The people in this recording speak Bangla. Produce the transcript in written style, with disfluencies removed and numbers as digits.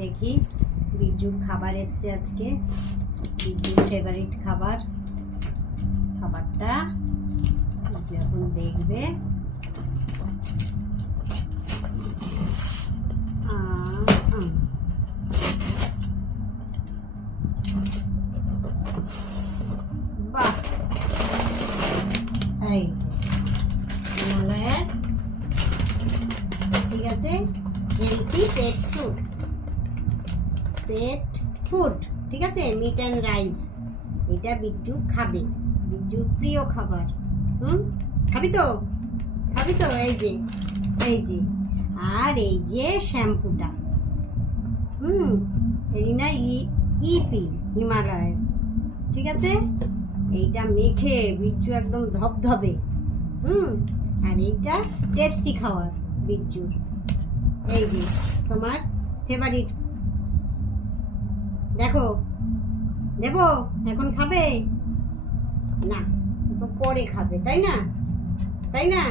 দেখি বিজুর খাবার এসছে আজকে, বিজুর ফেভারিট খাবারটা যখন দেখবে বাহ, এই যে হিমালয়ার, ঠিক আছে, হেলথি পেট ফুড, ঠিক আছে, মিট অ্যান্ড রাইস। এটা বিট্টু খাবে, বিট্টুর প্রিয় খাবার। খাবি তো? এই যে আর এই যে শ্যাম্পুটা, এরিনা ইপি হিমালয়ের, ঠিক আছে। এইটা মেখে বিচ্ছু একদম ধবধবে। আর এইটা টেস্টি খাবার বিচ্ছুর, এই যে তোমার ফেভারিট। দেখো, দেবো এখন? খাবে না, তো পরে খাবে, তাই না?